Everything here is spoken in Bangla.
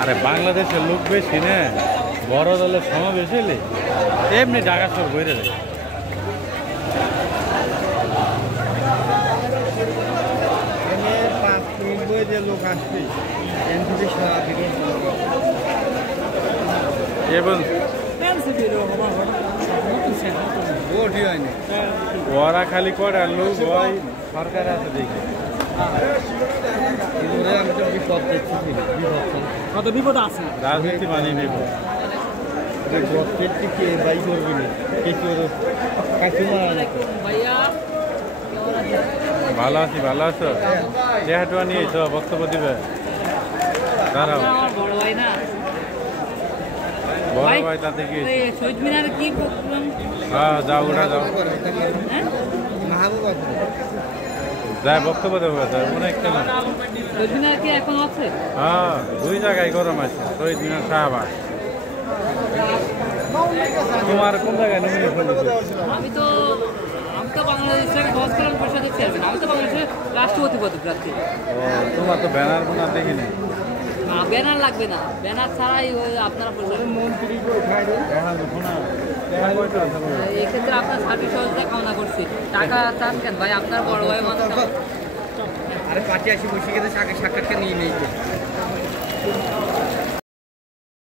আরে বাংলাদেশের লোক বেশি না, বড় দলের সমাবেশ হলে এমনি ঢাকা শহর বইরে যায়। লোক আসবে ওরা খালি করে লোক হয় সরকার আছে দেখি। আমি তো বিপদ দেখছি, কত বিপদ আছে রাজনীতি মানিয়ে নেব। বাই করবি না ভালো আছি, ভালো আছো? দেহাটুয়া নিয়েছ, বক্তব্য দিবে? দাঁড়াও, বড় ভাই তাতে কি? হ্যাঁ যাও, ওটা যাও, যাই বক্তব্য দেবো। মনে একটা না, হ্যাঁ 2 জায়গায় গরম আছে, শহীদ মিনার, শাহবাগ। তোমার কোন জায়গায় নমিনেশন? আমি তো বাংলাদেশের সংস্করণ পরিষদের চেয়ারম্যান। আমি তো বাংলাদেশের রাষ্ট্রপতি পদক প্রার্থী। তোমার তো ব্যানার বোনার দেখিনি। ব্যানার লাগবে না, ব্যানার ছাড়াই আপনারা এক্ষেত্রে আপনার সার্বিক সহযোগিতা কামনা করছি। টাকা চান কেন ভাই? আপনার বড় ভাই মানুষ। আরে পার্টি আসি বসে গেছে, সাক্ষাৎকার নিয়ে নেই।